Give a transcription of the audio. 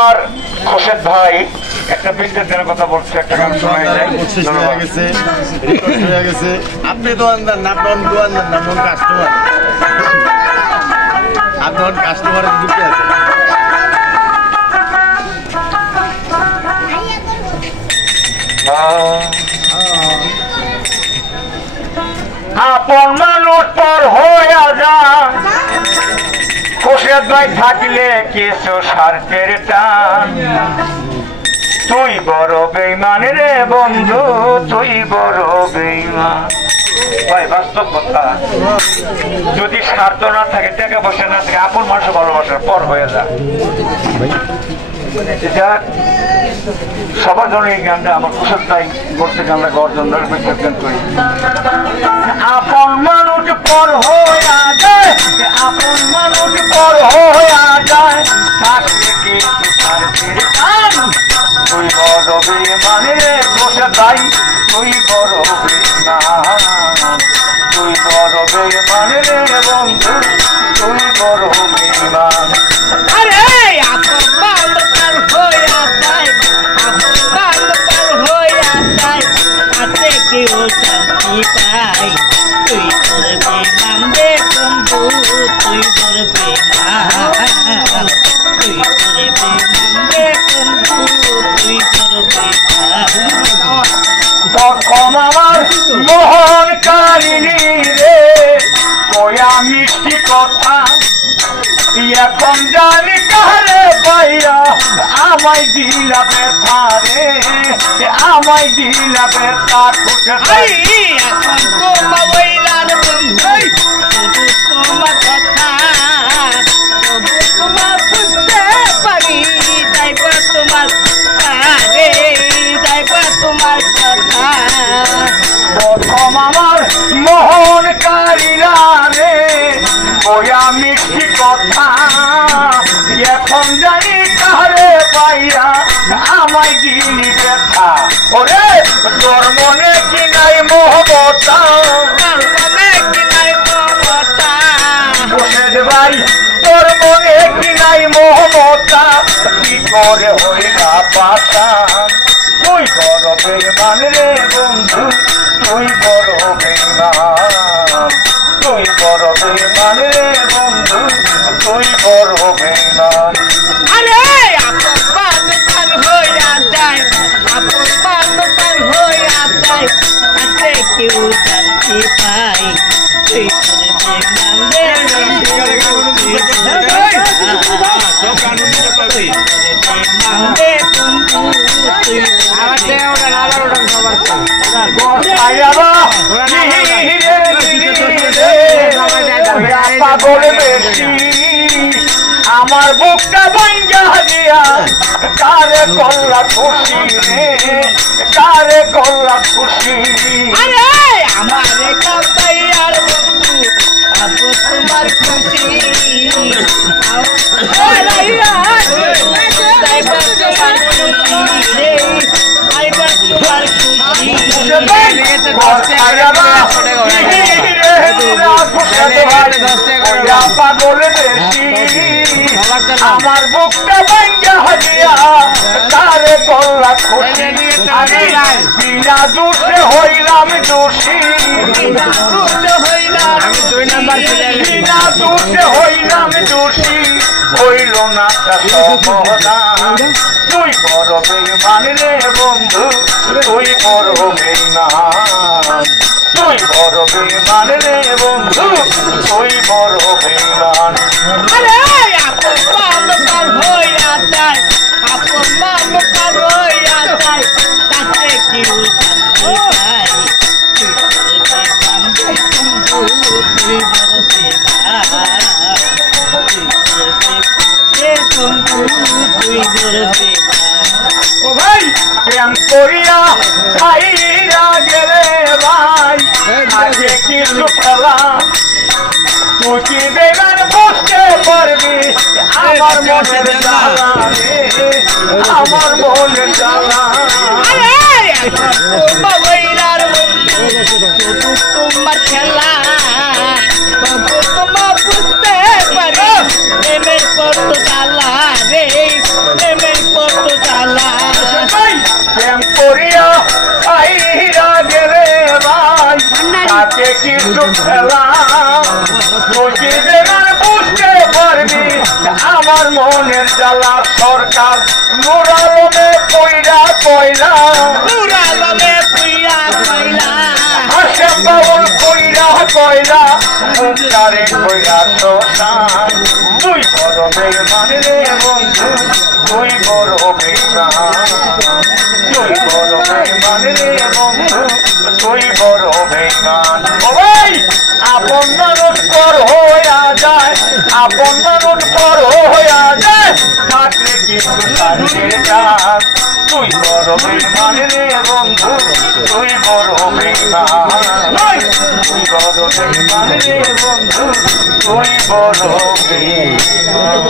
আর খোরশেদ ভাই একটা বিজনেসের কথা বলছে, একটা গান শোনা যায়। আপনি দোকানদার না, আপনার দোকানদার না, আপনার কাস্টমার, আপনার কাস্টমারের দিকে আছে। আপন মানুষ পর হইয়া যা, খোরশেদ ভাই থাকলে কিছু স্বার্থের টান। তুই বড় বেইমান রে বন্ধু, তুই বড় বেইমান। ভাই বাস্তব কথা, যদি স্বার্থ না থাকে, টাকা পয়সা না থাকে, আপন মানুষ ভালোবাসার পর হয়ে যা। এটা সবার জন্য এই গানটা আমার খোরশেদ ভাই করতে গানটা গাওয়ার জন্য গান করি। আপন মানুষ পর হইয়া যায়, আপন মানুষ পর হইয়া যায়, থাকলে কিছু স্বার্থের টান। তুই বড় বেইমান রে খোরশেদ ভাই, তুই বড় বেইমান, তুই বড় বেইমান রে বন্ধু, তুই বড় বেইমান। আরে আপন মানুষ পর হইয়া যায়, আপন মানুষ পর হইয়া যায়, তাতে কেউ শান্তি পায়। তুই তোর বেইমান রে বন্ধু, তুই তোর বেইমান, তুই তোর বেইমান রে বন্ধু, তুই তোর বেইমান। তখন আমার মোহন কারিনী রে কয়া মিষ্টি কথা, এখন জানি কারে পাইয়া আমায় দিলা ব্যথা রে, আমায় দিলা ব্যথা। খোরশেদ ভাই এখন তোমার বইলার বন্ধু, শুধু তোমার কথা, তবু তোমার বুঝতে পারি, যাইবা তোমার রে, যাইবা তোমার কথা। প্রথম আমার মোহন কারিনা রে কয়া মিষ্টি কথা, এখন জানি কারে পাইয়া আমায় দিলি ব্যথা। ওরে তোর মনে কি নাই মহবতা, তোর মনে কি নাই মমতা, খোরশেদ ভাই তোর মনে কি নাই মহবতা, কি করে হইলা পাশান। তুই বড় বেইমান রে বন্ধু, তুই বড় বেইমান, তুই বড় বেইমান রে বন্ধু, তুই বড় বেইমান। আরে আপন মানুষ পার হইয়া যায়, আপন মানুষ পার হইয়া যায়, তাতে কেউ শান্তি পায়। তুই তোর বেইমান রে বন্ধু, তুই তোর বেইমান, সব কানুন নিয়ে পাবি। বেইমান রে বন্ধু, তুই পাগল বেশি আমার বুকটা ভাঙ্গা দিয়া, কারে করলা খুশি রে, কারে করলা খুশি। আরে আমারে কাপাইয়ার বন্ধু, আপু তোমার খুশি, যাইবা তোমার খুশি রে, যাইবা তোমার খুশি। পাগল বেশি আমার বুকটা ভাঙ্গা দিয়া, কারে করলা খুশি। বিনা দোষে হইলাম দোষী, বিনা দোষে হইলাম দোষী, হইল না তা সমাধান। তুই বড় বেইমান রে বন্ধু, তুই বড় বেইমান, তুই বড় বেইমান রে বন্ধু, তুই বড় বেইমান। আরে আপন মানুষ পার হইয়া যায়, আপন মানুষ পার হইয়া যায়, তাতে কেউ শান্তি পায়। তুই তোর বেইমান রে বন্ধু, তুই বড় বেইমান, তুই তোর বেইমান রে বন্ধু, তুই বড় বেইমান। ও ভাই প্রেম করিয়া খাইরা গেলে ভাই, আগে কিছু খেলা তুই কি বেগান বুঝতে পারবি আমার মনের জ্বালা রে, আমার মনের জ্বালা। আরে এখন তোমার বইলার বন্ধু, শুধু তোমার খেলা, তবু তোমার বুঝতে পারি, প্রেমের কত জ্বালা রে, প্রেমের কিছু খেলা তুই কি বেগান বুঝতে পারবি আমার মনের জ্বালা সরকার নুরালমে কইরা কইলা নুরালমে কইরা কইলা হাসেম বাউল কইরা কইলা মুক্তারে কইরা শোষান তুই বড় বেইমান রে বন্ধু তুই বড় বেইমান তুই বড় বেইমান রে বন্ধু তুই বড় বেইমান ওই আপন মানুষ পর হইয়া যায় আপন মানুষ পর হইয়া যায় থাকলে কিন্তু শান্তির যান তুই বড় বেইমান রে বন্ধু তুই বড় বেইমান তুই বড় বেইমান রে বন্ধু তুই বড় বেইমান